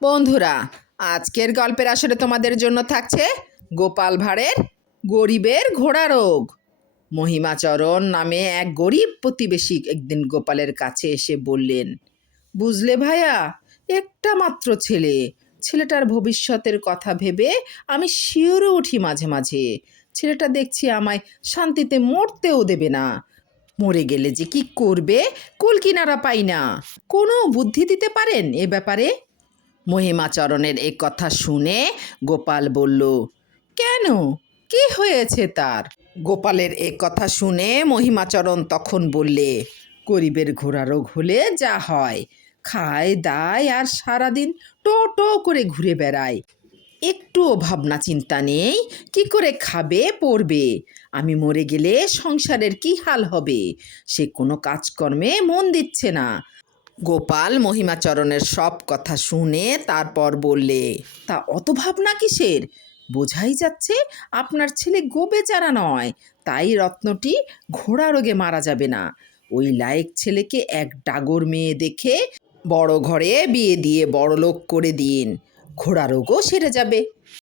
বন্ধুরা, আজকের গল্পের আসরে তোমাদের জন্য থাকছে গোপাল ভাঁড়ের গরিবের ঘোড়া রোগ। মহিমাচরণ নামে এক গরিব প্রতিবেশী একদিন গোপালের কাছে এসে বললেন, বুঝলে ভাইয়া, একটা মাত্র ছেলে, ছেলেটার ভবিষ্যতের কথা ভেবে আমি শিউরে উঠি মাঝে মাঝে। ছেলেটা দেখছি আমায় শান্তিতে মরতেও দেবে না। মরে গেলে যে কি করবে কুল কিনারা পাই না। কোনো বুদ্ধি দিতে পারেন এ ব্যাপারে? মহিমাচরণের এ কথা শুনে গোপাল বলল, কেন, কি হয়েছে তার? গোপালের এ কথা শুনে মহিমাচরণ তখন বললে, গরিবের ঘোড়া রোগ হলে যা হয়, খায় দায় আর সারাদিন টো টো করে ঘুরে বেড়ায়। একটুও ভাবনা চিন্তা নেই, কি করে খাবে পড়বে, আমি মরে গেলে সংসারের কি হাল হবে, সে কোনো কাজকর্মে মন দিচ্ছে না। গোপাল মহিমাচরণের সব কথা শুনে তারপর বললে, তা অত ভাবনা কিসের? বোঝাই যাচ্ছে আপনার ছেলে গোবেচারা নয়, তাই রত্নটি ঘোড়া রোগে মারা যাবে না। ওই লায়েক ছেলেকে এক ডাগর মেয়ে দেখে বড় ঘরে বিয়ে দিয়ে বড়লোক করে দিন, ঘোড়া রোগও সেরে যাবে।